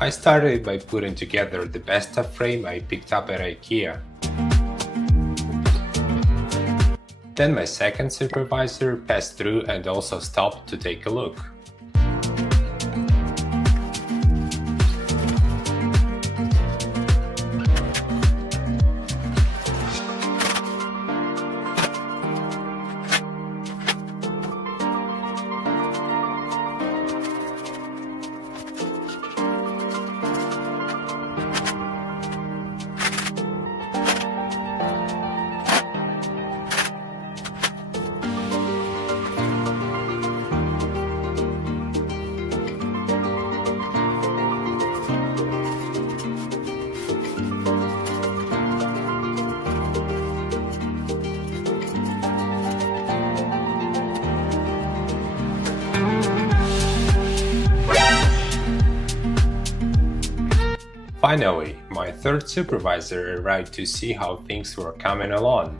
I started by putting together the best of frame I picked up at IKEA. Then my second supervisor passed through and also stopped to take a look. Finally, my third supervisor arrived to see how things were coming along.